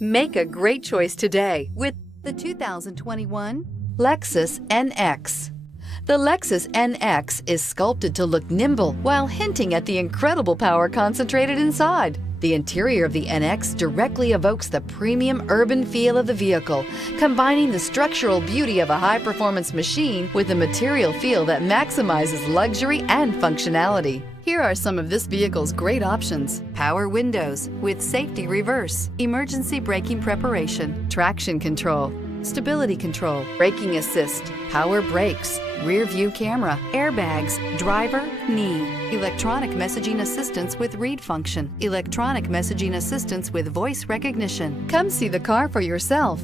Make a great choice today with the 2021 Lexus NX. The Lexus NX is sculpted to look nimble while hinting at the incredible power concentrated inside. The interior of the NX directly evokes the premium urban feel of the vehicle, combining the structural beauty of a high-performance machine with a material feel that maximizes luxury and functionality. Here are some of this vehicle's great options: power windows with safety reverse, emergency braking preparation, traction control, stability control, braking assist, power brakes, rear view camera, airbags, driver, knee, electronic messaging assistance with read function, electronic messaging assistance with voice recognition. Come see the car for yourself.